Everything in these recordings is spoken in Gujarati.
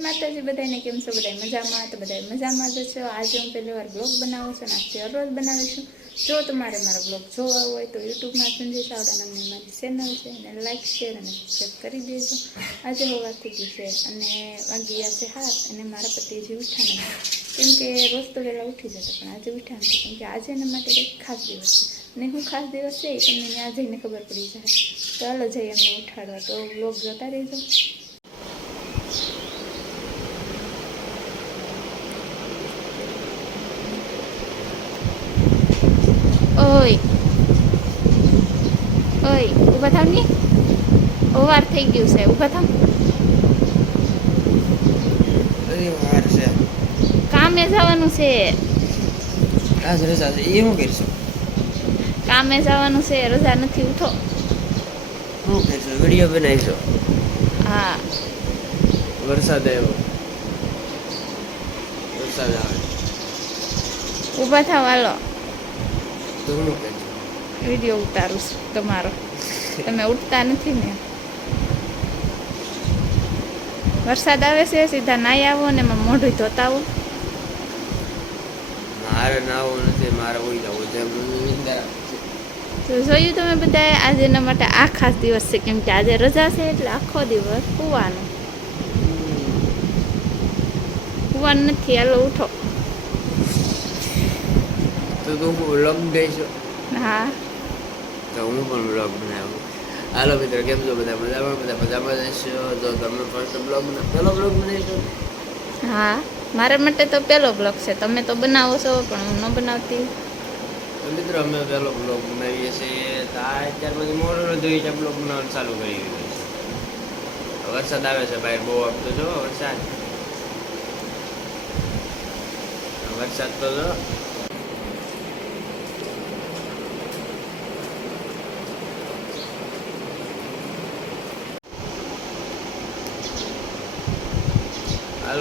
માતાજી બધાને કેમ છો? બધા મજામાં? તો બધા મજામાં જ છો. આજે હું પહેલી વાર બ્લોગ બનાવું છું અને આજથી હર બનાવીશું જો તમારે મારો બ્લોગ જોવા હોય તો યુટ્યુબમાં સંજય ચાવડા નામની મારી ચેનલ છે. અને લાઇક શેર અને સબસ્ક્રાઈબ કરી દેજો. આજે હોવાથી ગઈ છે અને વાગ્યા છે હાથ અને મારા પતિજી ઉઠા નથી. કેમ કે રોજ તો વહેલા ઉઠી જતા, પણ આજે ઉઠ્યા નથી. કેમ કે આજે એના માટે કંઈક ખાસ દિવસ છે. અને હું ખાસ દિવસ છે તમને ત્યાં જઈને ખબર પડી જાય. તો ચાલો જઈએ અમને ઉઠાડવા. તો બ્લોગ જોતા રહેજો. ઓય. ઓય ઊભા થાવની? ઓવાર થઈ ગયું છે ઊભા થાવ. કામે જવાનું છે. આજ રજા છે એ શું કરીશું? કામે જવાનું છે રજા નથી ઉઠો. હું કરીશું? વીડિયો બનાવીશું? હા. વરસાદ આવ્યો. વરસાદ આવે. ઊભા થાવ હાલો. તો વીડિયો ઉતારું છું તમારો. તમે ઉઠતા નથી ને. વરસાદ આવે છે સીધા નાઈ આવો ને એમાં મોઢું ધોતા આવો. મારે નાવો નથી મારે ઉઈ જવું છે. તો જોયું તમે બધાએ આજે એના માટે આ ખાસ દિવસ છે કેમ કે આજે રજા છે એટલે આખો દિવસ સુવાનું સુવાનું નથી હાલો ઉઠો. તો તું વ્લોગ દઈશું હા તો હું પણ વ્લોગ બનાવું હાલો મિત્રો કેમ છો બધા મજામાં બધા મજામાં જશો તો તમે ફર્સ્ટ બ્લોગ પહેલો બ્લોગ બનાવીશો હા મારા માટે તો પહેલો બ્લોગ છે. તમે તો બનાવો છો પણ હું ન બનાવતી. તો મિત્રો અમે પહેલો બ્લોગ બનાવીએ છીએ. તો આ અત્યારમાંથી મોડો જોઈ છે બ્લોગ બનાવવાનું ચાલુ કરી દીધું છે. વરસાદ આવે છે ભાઈ બહુ આપતો જો વરસાદ. વરસાદ તો જો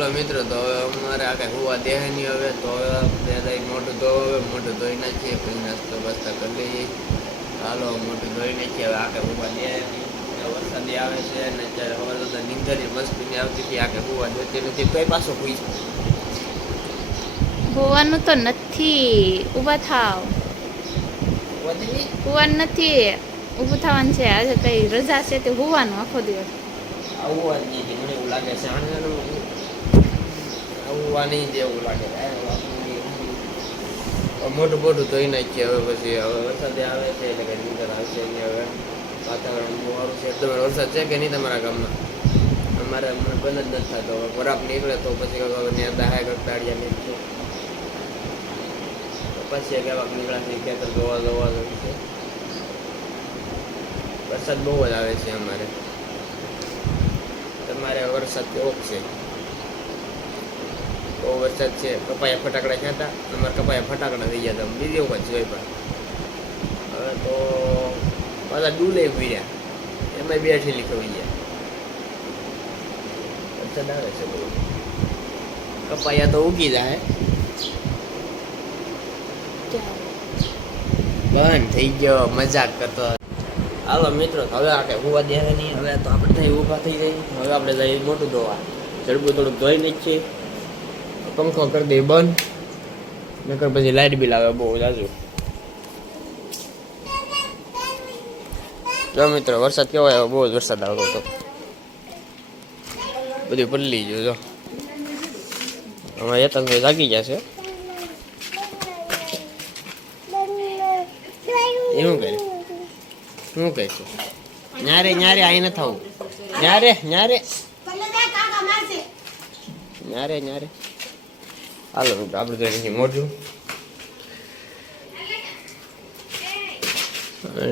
હાલો મિત્રો તો હવે અમારે આ કાંઈ હોવા દે નહીં હવે તો હવે કંઈ મોટું ધોવા હવે મોટું ધોઈ નાખીએ પછી નાસ્તો બસ્તા કરી લઈએ. હાલો મોટું ધોઈ નાખીએ હવે આ કાંઈ હોવા દે નહીં. વરસાદી આવે છે અને અત્યારે હવે તો નીંદરની મસ્તીની આવતી હતી આ કાંઈ હોવા દેતી નથી. કઈ પાછો કોઈ હોવાનું તો નથી ઊભા થાવ. હોવાનું નથી ઊભું થવાનું છે આજે કઈ રજા છે તે હોવાનું આખો દિવસ. આવું જ નહીં મને એવું લાગે છે. આને આવવા નહીં જેવું લાગે. મોટું મોટું ધોઈ નાખીએ હવે પછી. હવે વરસાદ આવે છે એટલે કે નીંદર આવશે નહીં હવે. વાતાવરણ સારું છે. તમારે વરસાદ છે કે નહીં તમારા ગામમાં? અમારે હમણાં બંધ જ નથી થતો. હવે ખોરાક નીકળે તો પછી હવે ત્યાં દહાય કરતાડિયા તો. પછી કેવાક નીકળ્યા છે, ખેતર ધોવા ધોવા જવું છે. વરસાદ બહુ જ આવે છે અમારે. તમારે વરસાદ કેવો છે? બહુ વરસાદ છે, કપાયા ફટાકડા થયા હતા, અમારે કપાયા ફટાકડા થઈ ગયા હતા બીજી વખત જોઈ પણ. હવે તો પાછા ડૂલે પીડ્યા એમાં બે ઠેલી ખવી ગયા. વરસાદ આવે છે બહુ. કપાયા તો ઉગી જાય. બંધ થઈ ગયો, મજાક કરતો. હાલો મિત્રો હવે આ કઈ હોવા દે નહીં હવે તો આપણે થઈ ઊભા થઈ જઈએ, હવે આપણે જઈએ મોટું ધોવા જડબું થોડુંક ધોઈ નાખીએ પંખો કરી દે બંધ. નકર પછી લાઇટ બિલ આવે બહુ જાજુ. જો મિત્રો વરસાદ કેવો આવ્યો? બહુ જ વરસાદ આવતો હતો. બધું પલ્લી જો. જો અમારે યતનભાઈ જાગી ગયા છે. એ શું કરે? શું કહીશું ન્યારે ન્યારે આઈ ન થવું ન્યારે ન્યારે. ન્યારે ન્યારે. હાલો, આપણે તો એની મોઢું.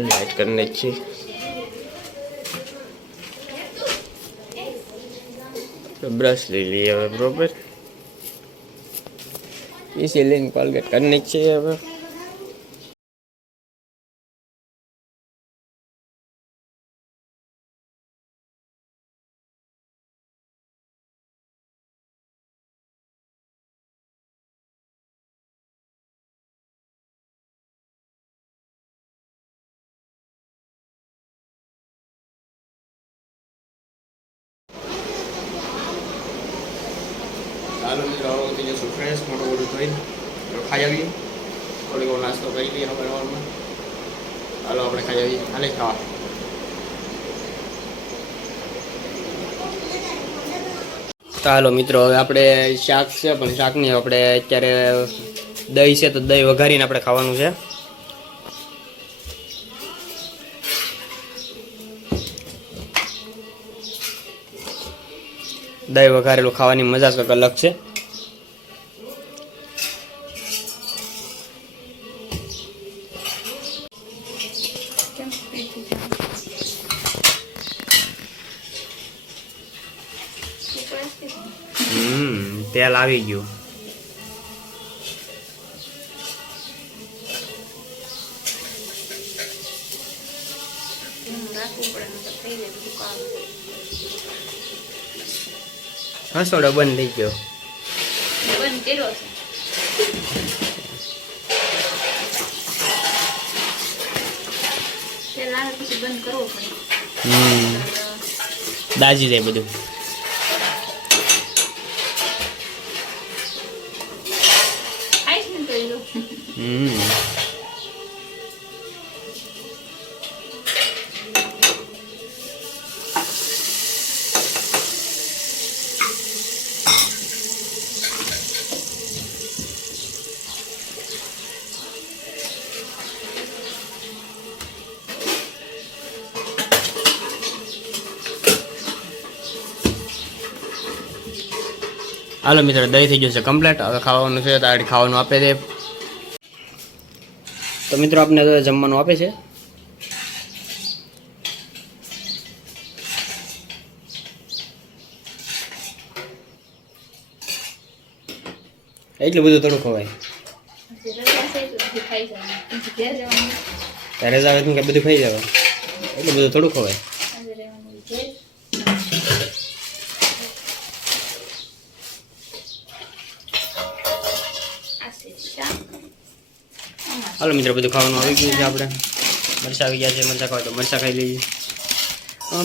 લાઈટ કરી નાખીએ. બ્રશ લઈ લઈએ હવે બરોબર પીસી લઈને કોલગેટ કરી નાખીએ હવે. હાલો મિત્રો હવે થઈ જશું ફ્રેશ મોટું મોટું ધોઈ ખાઈ આવીએ. થોડીક નાસ્તો કરી લઈએ હવે હાલો આપણે ખાઈ આવીએ. હાલે, ખાવા. ચાલો મિત્રો, હવે આપણે શાક છે, પણ શાકની આપણે અત્યારે દહીં છે, તો દહીં વઘારીને આપણે ખાવાનું છે. દહીં વઘારેલું ખાવાની મજા જ કંઈક અલગ છે. તેલ આવી ગયું. હસોડો બંધ થઈ ગયો બંધ કર્યો છે દાજી જાય બધું. હમ હાલો મિત્રો દહીં થઈ ગયું છે કમ્પ્લીટ હવે ખાવાનું છે તો ખાવાનું આપે છે. તો મિત્રો આપને જમવાનું આપે છે. એટલું બધું થોડું ખવાય. રજા જવાનું. જવાનું. આવે તું કે બધું ખાઈ જવાય એટલું બધું થોડું ખવાય આજે રહેવાનું ઘેર. આ છે શાક. આમાં હાલો મિત્રો, બધું ખાવાનું આવી ગયું છે આપણે. મરચાં આવી ગયા છે, મરચાં ખાવા તો મરચાં ખાઈ લઈએ.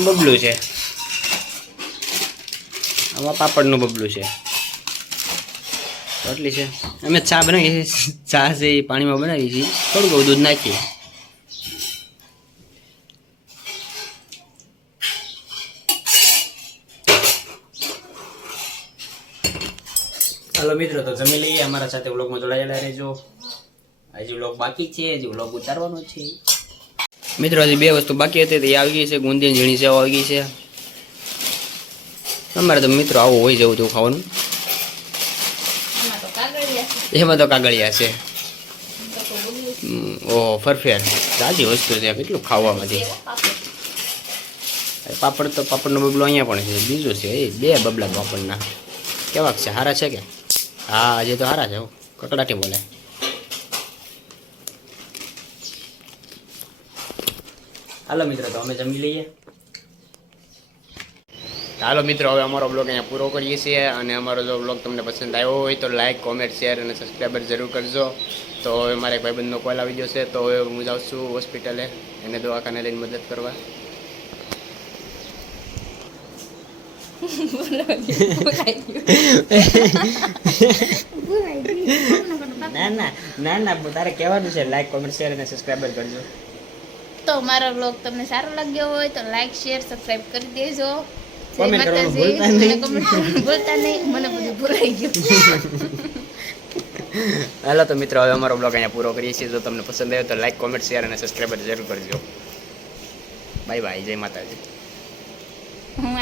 બબલું છે. આમાં પાપડનું બબલું છે. રોટલી છે. અમે ચા બનાવીએ છીએ. ચા છે એ પાણીમાં બનાવીએ છીએ. થોડું બહુ દૂધ નાખીએ. હલો મિત્રો, તો જમી લઈએ. અમારા સાથે વ્લોગમાં જોડાયેલા રહેજો. હજી વ્લોગ બાકી છે, હજી વ્લોગ ઉતારવાનો છે મિત્રો, હજી બે વસ્તુ બાકી હતી, તો આવી ગઈ છે ગુંદી ઝીણી સેવ આવી ગઈ છે અમારે તો મિત્રો આવું હોય જવું તું ખાવાનું. એમાં તો કાગળિયા છે. ઓહો, ફરફેર સાચી વસ્તુ છે, કેટલું ખાવામાંથી પાપડ. તો, પાપડનો બબલો અહીંયા પણ છે, બીજું છે, એ બે બબલા પાપડના કેવાક છે સારા છે કે હા આજે તો સારા છે. કકડાટી બોલે હાલો મિત્રો તો અમે જમી લઈએ. હાલો મિત્રો હવે અમારો બ્લોગ અહીંયા પૂરો કરીએ છીએ અને અમારો જો બ્લોગ તમને પસંદ આવ્યો હોય તો લાઈક કોમેન્ટ શેર અને સબસ્ક્રાઈબર જરૂર કરજો. તો હવે મારે એક ભાઈબંધનો કોલ આવી ગયો છે તો હવે હું જાઉં છું હોસ્પિટલે એને દવાખાને લઈને મદદ કરવા. ના ના ના ના તારે કહેવાનું છે લાઈક કોમેન્ટ શેર અને સબસ્ક્રાઈબર કરજો. તો મારો બ્લોગ તમને સારો લાગ્યો હોય તો લાઈક શેર સબસ્ક્રાઈબ કરી દેજો. ભૂલતા નહીં. મને બધું ભૂલાઈ ગયું. હાલો તો મિત્રો હવે અમારો બ્લોગ અહીંયા પૂરો કરીએ છીએ. જો તમને પસંદ આવ્યો તો લાઈક કોમેન્ટ શેર અને સબસ્ક્રાઈબર જરૂર કરજો. બાય બાય જય માતાજી. હું